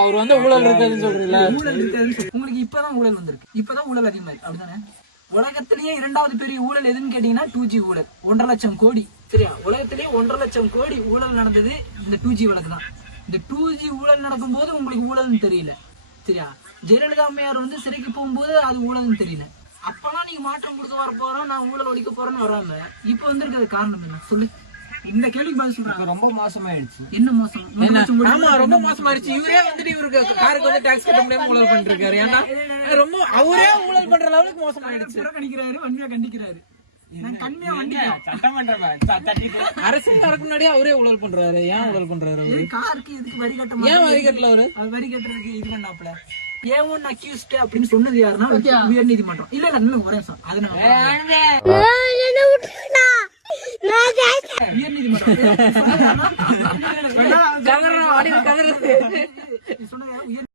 அவர் வந்து ஊழல் இருக்காதுன்னு சொல்றீங்களா? ஊழல் இருக்காதுன்னு உங்களுக்கு இப்பதான் ஊழல் வந்திருக்கு. இப்பதான் ஊழல் அதிகமாயிருக்கு. அப்படிதானே? உலகத்திலேயே 2வது பெரிய ஊழல் எதுன்னு கேட்டீங்கன்னா 2G ஊழல். 1.5 லட்சம் கோடி. சரியா? உலகத்திலேயே 1.5 லட்சம் கோடி ஊழல் நடந்தது இந்த 2G வழக்கு தான். இந்த 2G ஊழல் நடக்கும் போது உங்களுக்கு ஊழல்னு தெரியல. சரியா? ஜெயலலிதா அம்மையார் வந்து சிறைக்கு போகும்போது அது ஊழல்னு தெரியல. அப்பெல்லாம் நீங்க மாற்றம் கொடுக்க வர போறோம், நான் ஊழல் ஒழிக்க போறேன்னு வராம இப்ப வந்திருக்கிறது காரணம் என்ன சொல்லு? இந்த கேள்விக்கு பதில் சொல்றாங்க. ரொம்ப மோசமாயிடுச்சு. என்ன மோசம்? ஆமா, ரொம்ப மோசமாயிடுச்சு. இவரே வந்துட்டு இவருக்கு காருக்கு வந்து டாக்ஸ் கட்ட முடியாம ஊழல் பண்ணிட்டு இருக்காரு. ஏன்னா ரொம்ப அவரே ஊழல் பண்ற லெவலுக்கு மோசமாயிடுச்சு. கண்டிக்கிறாரு, வன்மையா கண்டிக்கிறாரு. அரசியல் வரக்கு முன்னாடியே அவரே ஊழல் பண்றாரு. ஏன் ஊழல் பண்றாரு அவரு? காருக்கு எதுக்கு வரி கட்ட? ஏன் வரி கட்டல அவரு? வரி கட்டுறதுக்கு இது பண்ணாப்ல. ஏன் அக்யூஸ்ட் அப்படின்னு சொன்னது யாருன்னா உயர் நீதிமன்றம். இல்ல இல்ல ஒரே நிமிஷம். அதனால உயர் நீதிமன்றம் சொன்னது